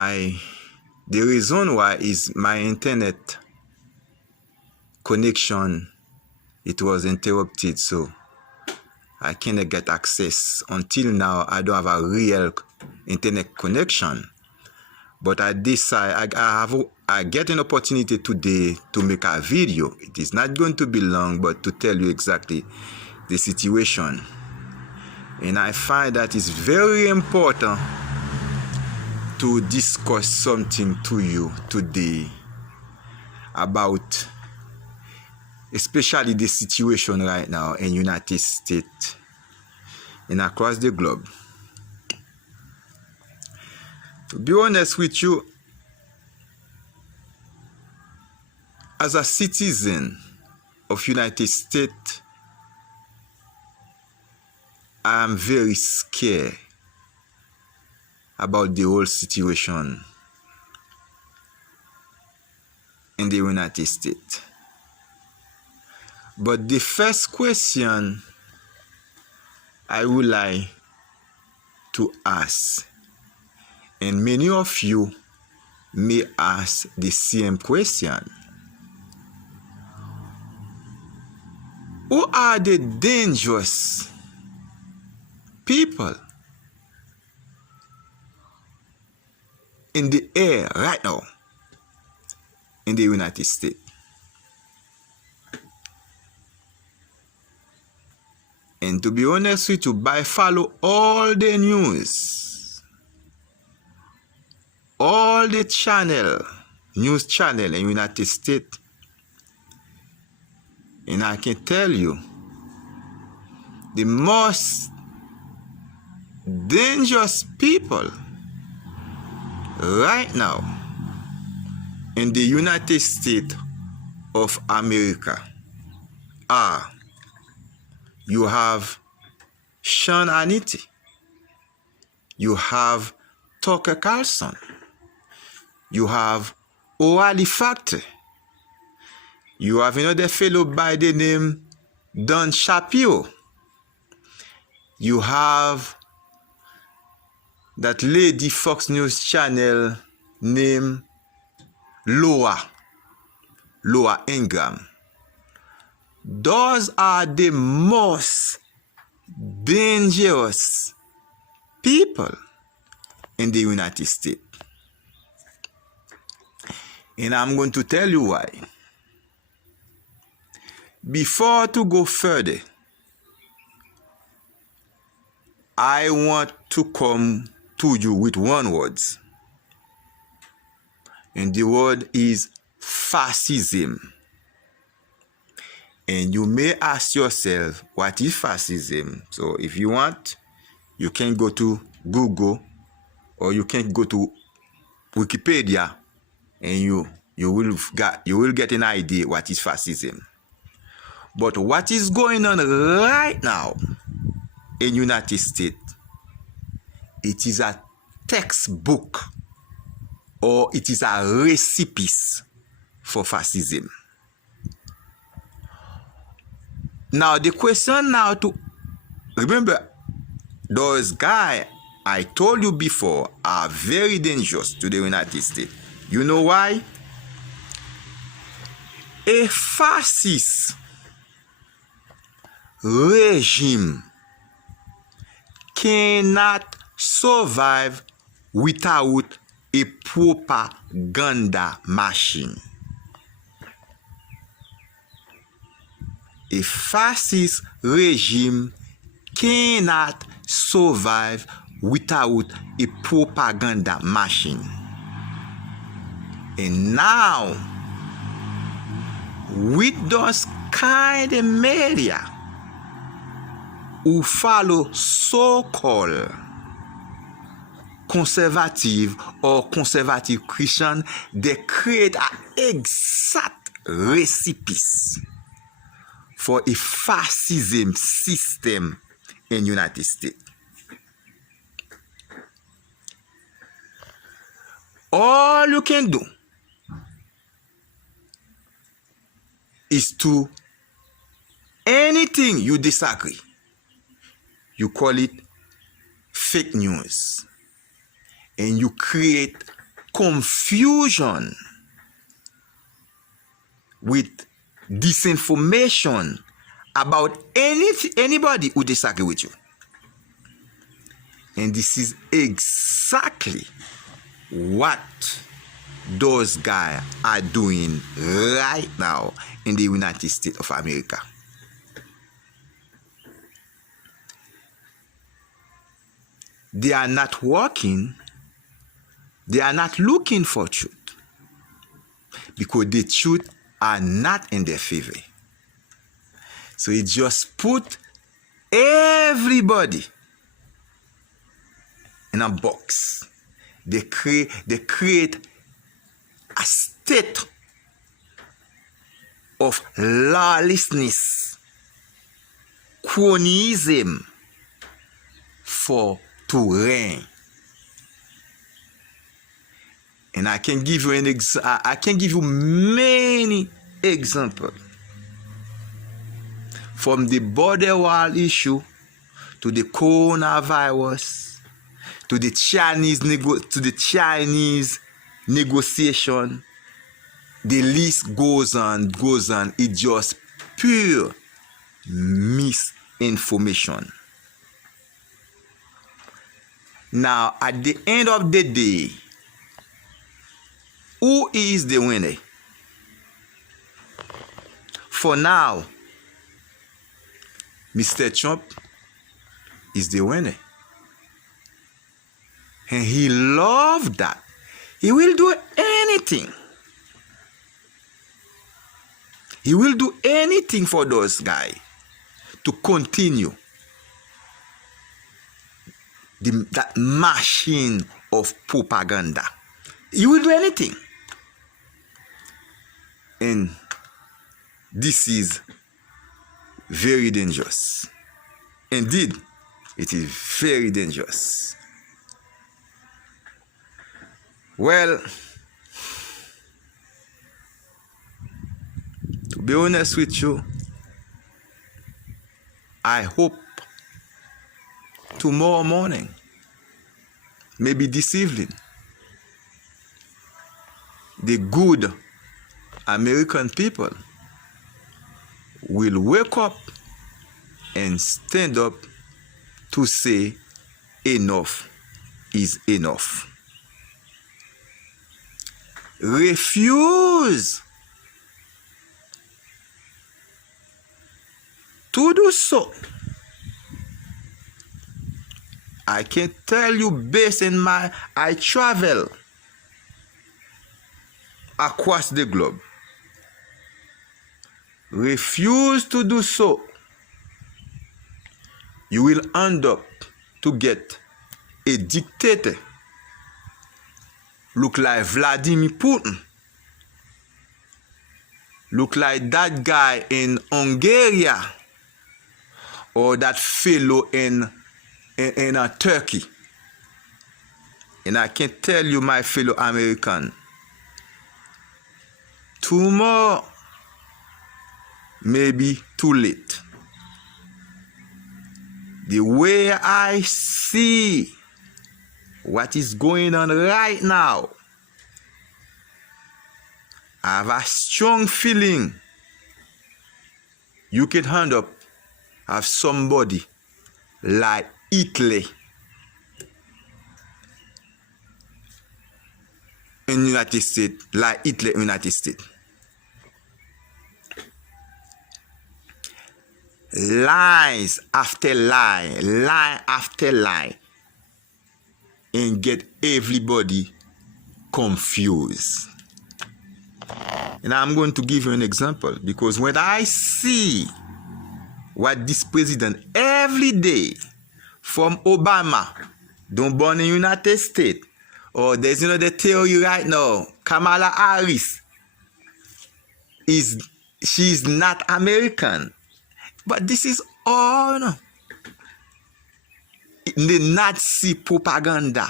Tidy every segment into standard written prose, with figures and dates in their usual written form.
The reason why is my internet connection, it was interrupted, so I cannot get access. Until now, I don't have a real internet connection. But I decide I get an opportunity today to make a video. It is not going to be long, but to tell you exactly the situation. And I find that it's very important to discuss something to you today about especially the situation right now in United States and across the globe. To be honest with you, as a citizen of United States, I am very scared about the whole situation in the United States. But the first question I would like to ask, and many of you may ask the same question: who are the dangerous people in the air right now in the United States? And to be honest with you, I follow all the news, all the news channel in the United States, and I can tell you the most dangerous people right now in the United States of America are: you have Sean Hannity, you have Tucker Carlson, you have O'Reilly Factor, you have another fellow by the name Don Shapiro, you have that lady Fox News channel named Laura Ingraham. Those are the most dangerous people in the United States. And I'm going to tell you why. Before to go further, I want to come to you with one word. And the word is fascism. And you may ask yourself, what is fascism? So if you want, you can go to Google or you can go to Wikipedia, and you will get an idea what is fascism. But what is going on right now in United States, it is a textbook, or it is a recipe for fascism. Now the question now to remember, those guys I told you before are very dangerous to the United States. You know why? A fascist regime cannot survive without a propaganda machine. A fascist regime cannot survive without a propaganda machine. And now, with those kind of media who follow so-called conservative or conservative Christian, they create an exact recipes for a fascism system in United States. All you can do is to anything you disagree, you call it fake news, and you create confusion, with disinformation about anybody who disagree with you. And this is exactly what those guys are doing right now in the United States of America. They are not working, they are not looking for truth, because the truth are not in their favor. So it just put everybody in a box. They create a state of lawlessness, cronyism to reign. And I can give you many examples, from the border wall issue to the coronavirus to the Chinese negotiation. The list goes on. It's just pure misinformation. Now, at the end of the day, who is the winner? For now, Mr. Trump is the winner. And he loved that. He will do anything. He will do anything for those guys to continue that machine of propaganda. He will do anything. And this is very dangerous. Indeed, it is very dangerous. Well, to be honest with you, I hope tomorrow morning, maybe this evening, the good American people will wake up and stand up to say enough is enough. Refuse to do so. I can tell you, based in I travel across the globe. Refuse to do so. You will end up to get a dictator look like Vladimir Putin, look like that guy in Hungary, or that fellow in Turkey. And I can tell you, my fellow American, tomorrow may be too late. The way I see what is going on right now, I have a strong feeling you can hand up have somebody like Hitler in the United States, like Hitler in the United States. Lies after lie, lie after lie, and get everybody confused. And I'm going to give you an example, because when I see what this president every day, from Obama, don't born in the United States, or there's the theory right now, Kamala Harris she's not American. But this is all the Nazi propaganda.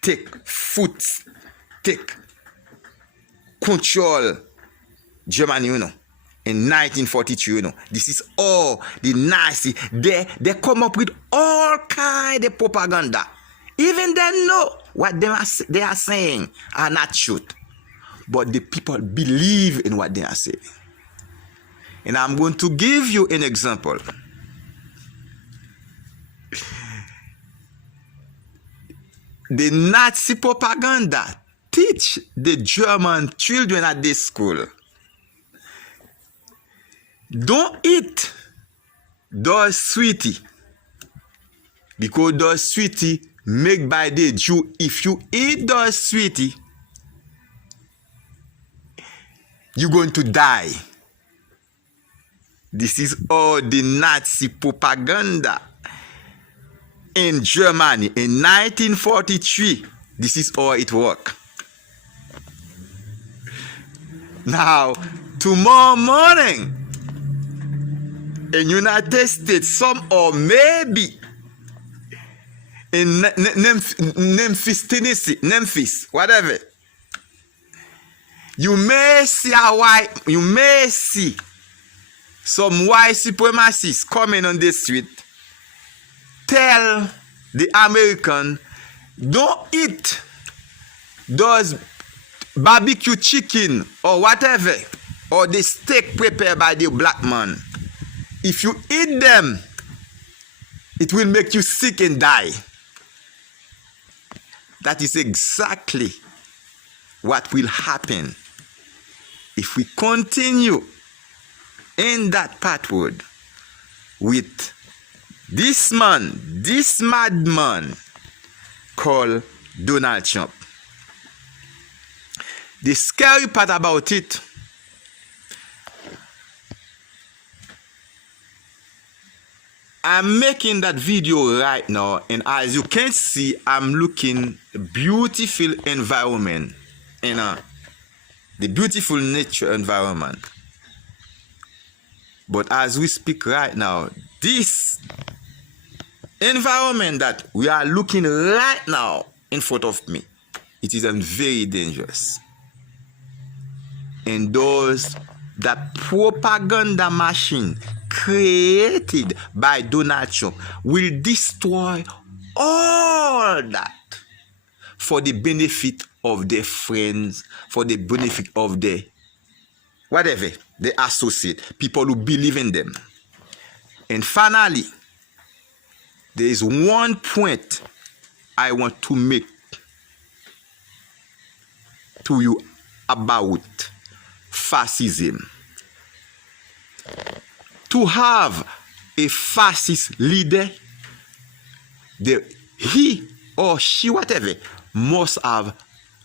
Take control Germany, in 1942, This is all the Nazi. They come up with all kind of propaganda. Even they know what they are saying are not truth. But the people believe in what they are saying. And I'm going to give you an example. The Nazi propaganda teach the German children at this school. Don't eat those sweetie, because those sweetie made by the Jew. If you eat those sweetie, you're going to die. This is all the Nazi propaganda in Germany in 1943. This is how it worked. Now, tomorrow morning in United States, some or maybe in Memphis, Tennessee, Memphis, whatever, you may see some white supremacists coming on the street, tell the American, don't eat those barbecue chicken or whatever, or the steak prepared by the black man. If you eat them, it will make you sick and die. That is exactly what will happen if we continue in that pathway with this man, this madman called Donald Trump. The scary part about it, I'm making that video right now, and as you can see, I'm looking beautiful environment in the beautiful nature environment. But as we speak right now, this environment that we are looking right now in front of me, it is very dangerous. And those that propaganda machine created by Donald Trump will destroy all that for the benefit of their friends, for the benefit of their whatever, they associate, people who believe in them. And finally, there is one point I want to make to you about fascism. To have a fascist leader, he or she, whatever, must have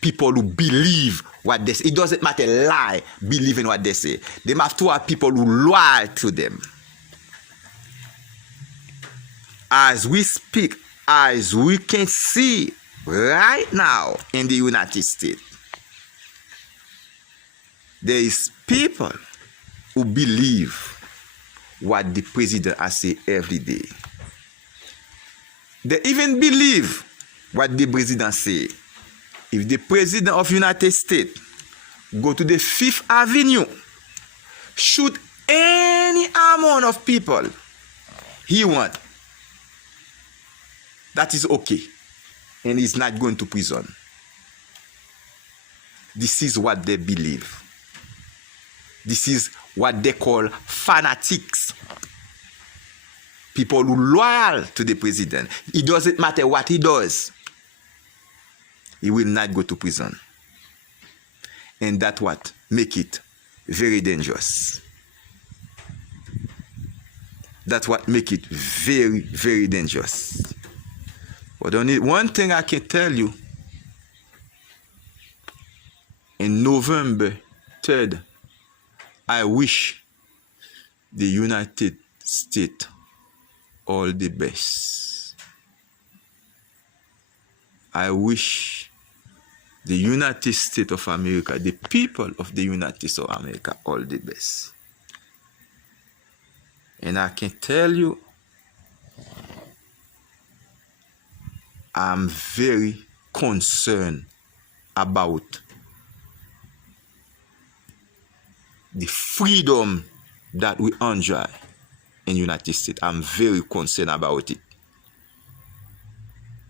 people who believe what they say. It doesn't matter, lie, believe in what they say. They have to have people who loyal to them. As we speak, as we can see right now in the United States, there is people who believe what the president has said every day. They even believe what the president say. If the president of United States go to the Fifth Avenue, shoot any amount of people he want, that is okay, and he's not going to prison. This is what they believe. This is what they call fanatics. People who are loyal to the president. It doesn't matter what he does. He will not go to prison. And that's what makes it very dangerous. That's what makes it very, very dangerous. But only one thing I can tell you, in November 3rd, I wish the United States all the best. I wish the United States of America, the people of the United States of America, all the best. And I can tell you, I'm very concerned about the freedom that we enjoy in the United States. I'm very concerned about it.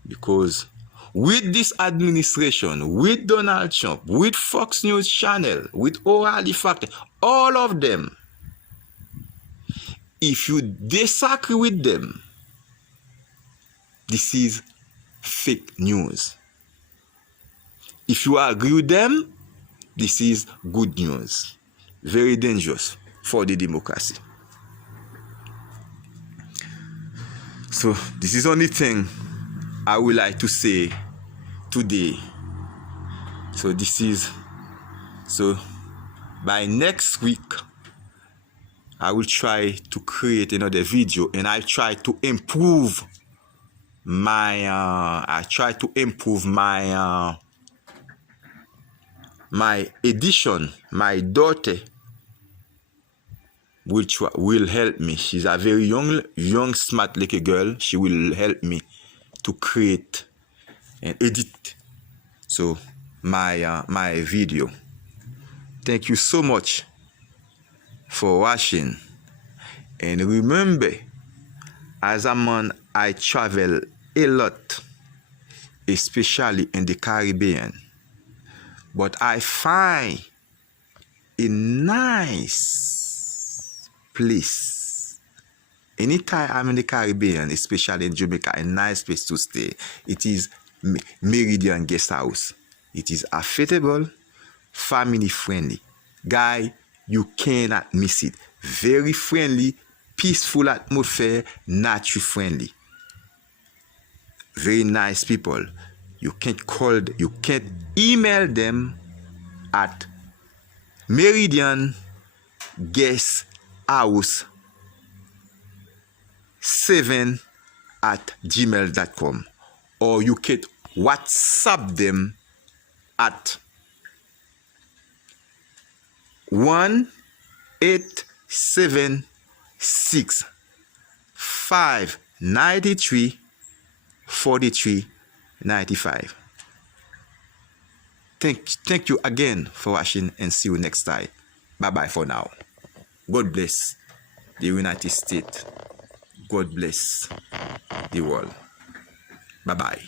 Because with this administration, with Donald Trump, with Fox News Channel, with O'Reilly Factor, all of them, if you disagree with them, this is fake news. If you agree with them, this is good news. Very dangerous for the democracy. So this is the only thing I would like to say today. So by next week, I will try to create another video, and I try to improve my my edition. My daughter which will help me. She's a very young, smart little girl. She will help me to create and edit my video. Thank you so much for watching. And remember, as a man, I travel a lot, especially in the Caribbean. But I find a nice place. Anytime I'm in the Caribbean, especially in Jamaica, a nice place to stay. It is Meridian Guest House. It is affordable, family friendly. Guy, you cannot miss it. Very friendly, peaceful atmosphere, nature friendly. Very nice people. You can't email them at Meridian Guest House 7@gmail.com, or you can WhatsApp them at 1-877-593-4395. Thank you again for watching, and see you next time. Bye-bye for now. God bless the United States. God bless the world. Bye-bye.